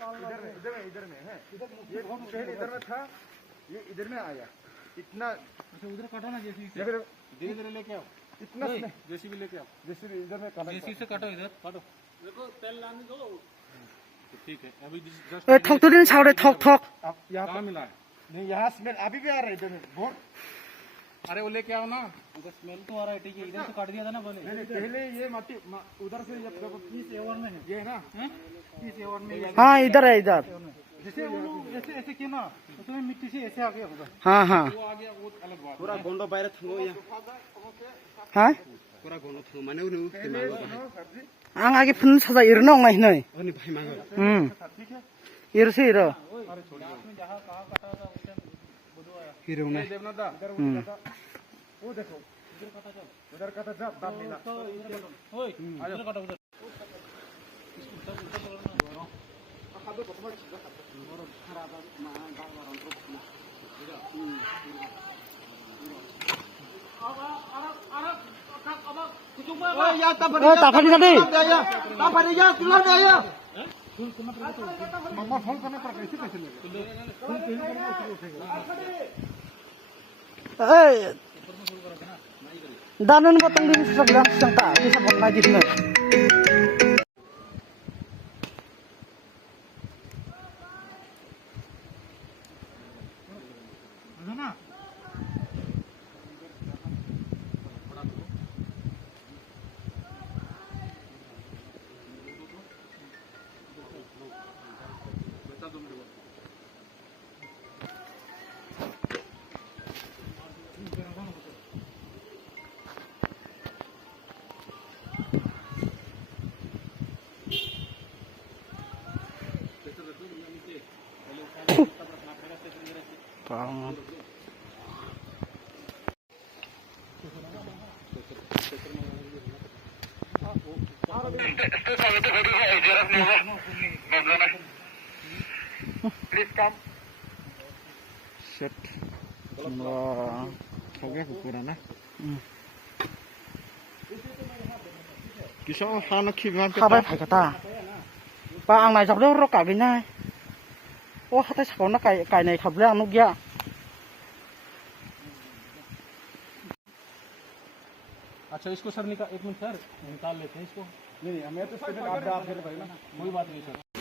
इधर में है, ये पहले इधर में था, ये इधर में आया इतना। उधर काटो ना जेसीबी से, धीरे धीरे लेके आओ। इतना जेसीबी लेके आओ, जेसीबी इधर में काटो, जेसीबी से काटो, इधर काटो। देखो तेल लाने दो। ठीक है, अभी थक तो दिन छाड़े थक थक। अब यहाँ कहाँ मिला है? नहीं, यहाँ स्मेल अभी भी आ रहा है इधर में बहुत। अरे वो लेके आओ ना, उधर स्मेल तो आ रहा है। ठीक है, इधर से काट दिया था ना पहले। नहीं, पहले ये माटी उधर से जब इस A1 में है, ये है ना, इस A1 में। हाँ इधर है इधर। जैसे वो लोग ऐसे ऐसे किया ना, उसमें मिट्टी से ऐसे आ गया होगा। हाँ हाँ वो आ गया, वो अलग बात। पूरा गोंडो बाहर थंगो या हाँ पूरा गोंडो थंगो माने उनु आं आगे फुन साजा इरनो अंगाय नै अनि भाइ मागो ठीक है। इरसे इरो अरे छोड़िए, आपने जहाँ कहाँ काटा था उस टाइम बुधो आया। हिरो ने देवनाथ दा इधर वो देखो, उधर का था जब दाब मिला। तो इधर काटो, ओए इधर काटो, उधर। या ताफानी जादे ताफानी या तुला दे या मम्मा फोन करना पड़ा, कैसे कैसे लगे ए दानन बतंग दिन सगला संता किसा बतना दिखने ना प्लीज कम सेट थोगे कुकुरा ना किसो हानो खिबान खाबाय फायखाता बा आं नायजाबले र गाबिनाय ओ हाथाय सावना गायनाय खाबले आनु गया अच्छा इसको सर निकाल, एक मिनट सर निकाल लेते हैं इसको। नहीं, हमें तो सिर्फ आप दे भाई ना, कोई बात नहीं सर।